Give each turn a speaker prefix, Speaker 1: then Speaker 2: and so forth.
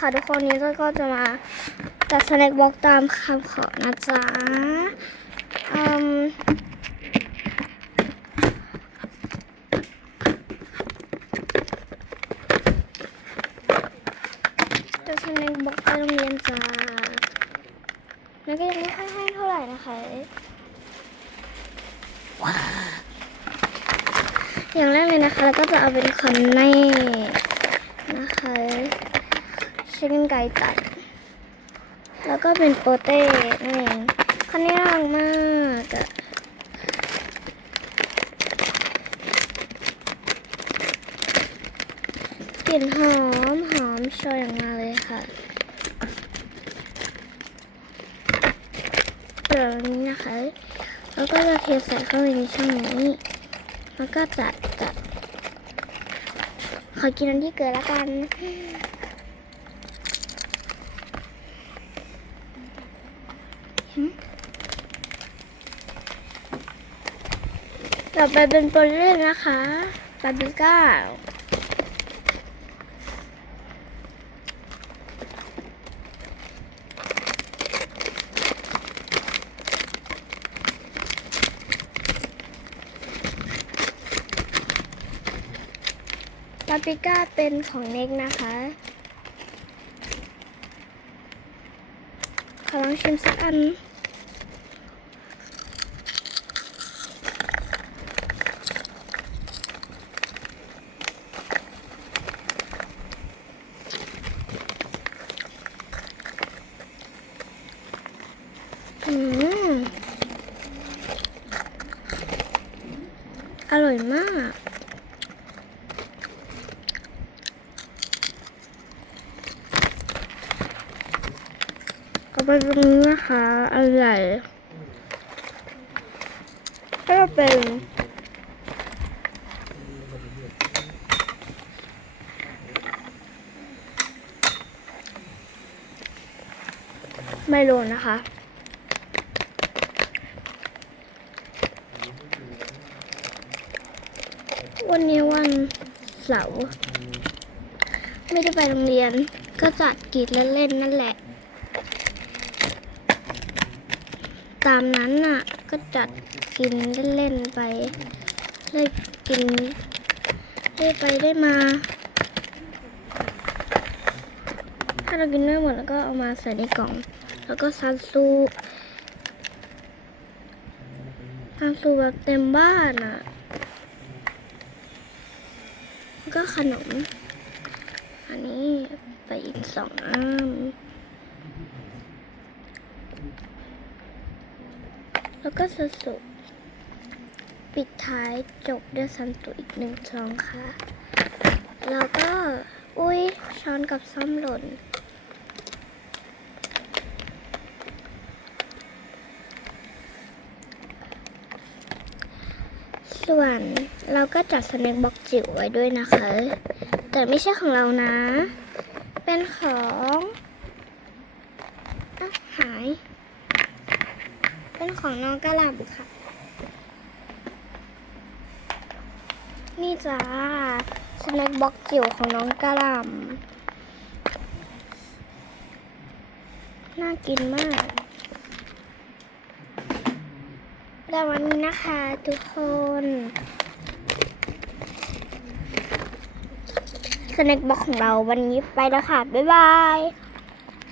Speaker 1: ค่ะทุกคนนี้ก็จะมาจัดสแน็คบ็อกตามคำขอนะจ๊ะอืมจัดสแน็คบ็อกไปโรงเรียนจ้าแล้วก็ยังไม่ค่อยให้เท่าไหร่นะคะอย่างแรกเลยนะคะ แล้วก็จะเอาเป็นคอนเน่นะคะ ช้กันไกตัด แล้วก็เป็นโปเต้นั่นเองคอนเน่น่ารักมากอะกลิ่นหอมหอมโชยออกมาเลยค่ะแบบนี้นะคะ แล้วก็จะเทใส่เข้าไปในช่องนี้ แล้วก็จัดจัดขอกินอันที่เกิดแล้วกัน ต่อไปเป็นโปรเล่นะคะปาปิก้าปาปิก้าเป็นของเน็กนะคะ ขอ ลองชิมสักอัน อืม อร่อยมาก ไปตรงนี้นะคะอันใหญ่ก็เป็นไมโลนะคะ วันนี้วันเสาร์ไม่ได้ไปโรงเรียนก็จัดกีดเล่นๆนั่นแหละ ตามนั้นน่ะ ก็จัดกินเล่นๆไป ได้กิน ได้ไปได้มา ถ้าเรากินไม่หมดแล้วก็เอามาใส่ในกล่อง แล้วก็ซันซูซันซูแบบเต็มบ้านอะก็ขนม อันนี้ไปอีกสองอัน แล้วก็สุสุปิดท้ายจบด้วยซันตุอีกหนึ่งซองค่ะ แล้วก็ อุ้ยช้อนกับซ่อมหล่น ส่วนเราก็จัดสแน็คบ็อกจิ๋วไว้ด้วยนะคะ แต่ไม่ใช่ของเรานะ เป็นของอหาย เป็นของน้องกระหล่ำค่ะ นี่จ้าสแน็คบ็อกจิ๋วของน้องกระหล่ำน่ากินมากแต่วันนี้นะคะทุกคนสแน็คบ็อกของเราวันนี้ไปแล้วค่ะ บ๊ายบาย